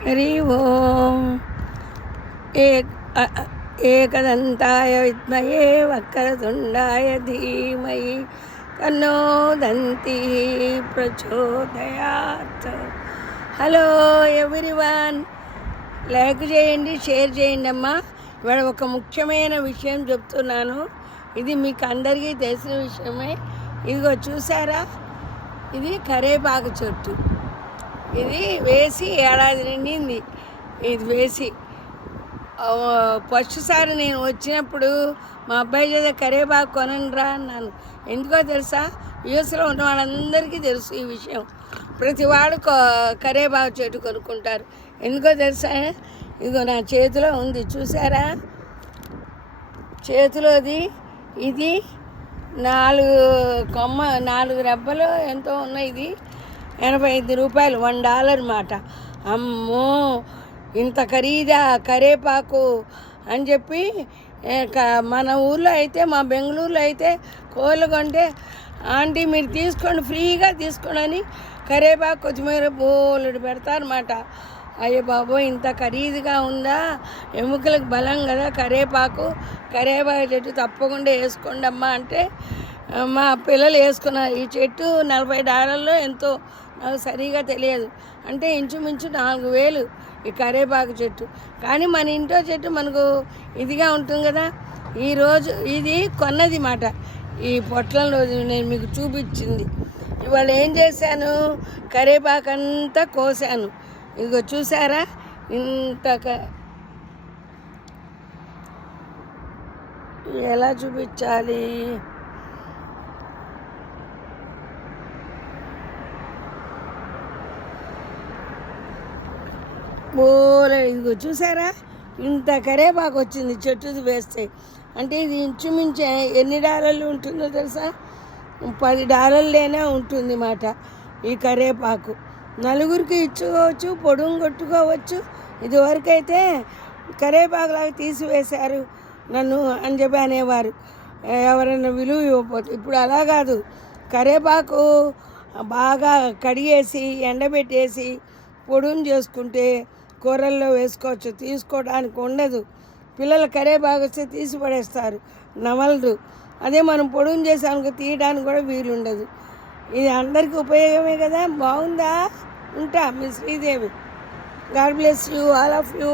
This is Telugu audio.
हरि ओम। एक एकदंताय विद्महे वक्रतुंडाय धीमहि तन्नो दन्ति प्रचोदयात्। హలో ఎవ్రీవన్, లైక్ చేయండి, షేర్ చేయండి అమ్మా. ఇవాళ ఒక ముఖ్యమైన విషయం చెప్తున్నాను. ఇది మీకు అందరికీ తెలిసిన విషయమే. ఇదిగో చూసారా, ఇది కరేపాకు చెట్టు. ఇది వేసి ఏడాది నిండింది. ఇది వేసి ఫస్ట్ సారి నేను వచ్చినప్పుడు మా అబ్బాయి చేత కరేపాకు కొనండిరా అన్నాను. ఎందుకో తెలుసా, యూఎస్లో ఉన్న వాళ్ళందరికీ తెలుసు ఈ విషయం. ప్రతి వాడు కరేపాకు చెట్టు కొనుక్కుంటారు. ఎందుకో తెలుసా, ఇదిగో నా చేతిలో ఉంది చూసారా, చేతిలోది. ఇది 4 రెబ్బలు ఎంతో ఉన్నాయి. ఇది $85, $1 మాట. అమ్మో, ఇంత ఖరీదా కరేపాకు అని చెప్పి మన ఊర్లో అయితే, మా బెంగళూరులో అయితే కోళ్ళు కొంటే ఆంటీ మీరు తీసుకోండి, ఫ్రీగా తీసుకోండి అని కరేపాకు కొత్తిమీర బోలెడు పెడతారన్నమాట. అయ్యో బాబో, ఇంత ఖరీదుగా ఉందా? ఎముకలకు బలం కదా కరేపాకు చెట్టు తప్పకుండా వేసుకోండి అమ్మా అంటే మా పిల్లలు వేసుకున్నారు. ఈ చెట్టు $40 ఎంతో, నాకు సరిగా తెలియదు. అంటే ఇంచుమించు 4,000 ఈ కరేపాకు చెట్టు. కానీ మన ఇంట్లో చెట్టు మనకు ఇదిగా ఉంటుంది కదా. ఈరోజు ఇది కొన్నది మాట. ఈ పొట్లం రోజు నేను మీకు చూపించింది. ఇవాళ ఏం చేశాను, కరేపాకు అంతా కోసాను. ఇదిగో చూసారా, ఇంత ఎలా చూపించాలి, ఇదిగో చూసారా, ఇంత కరేపాకు వచ్చింది చెట్టుది వేస్తే. అంటే ఇది ఇంచుమించు ఎన్ని డాలర్లు ఉంటుందో తెలుసా, $10 ఉంటుంది మాట. ఈ కరేపాకు నలుగురికి ఇచ్చుకోవచ్చు, పొడుగు కొట్టుకోవచ్చు. ఇదివరకైతే కరేపాకులాగా తీసివేశారు నన్ను అని చెప్పి అనేవారు ఎవరైనా విలువ ఇవ్వకపోతే. ఇప్పుడు అలా కాదు, కరేపాకు బాగా కడిగేసి ఎండబెట్టేసి పొడుగు చేసుకుంటే కూరల్లో వేసుకోవచ్చు, తీసుకోవడానికి ఉండదు. పిల్లలు కరేపాకు వస్తే తీసి పడేస్తారు, నమలరు. అదే మనం పొడుగు చేసామనుకో తీయడానికి కూడా వీలుండదు. ఇది అందరికీ ఉపయోగమే కదా. బాగుందా? ఉంటా, మీ Sridevi. God bless you, all of you.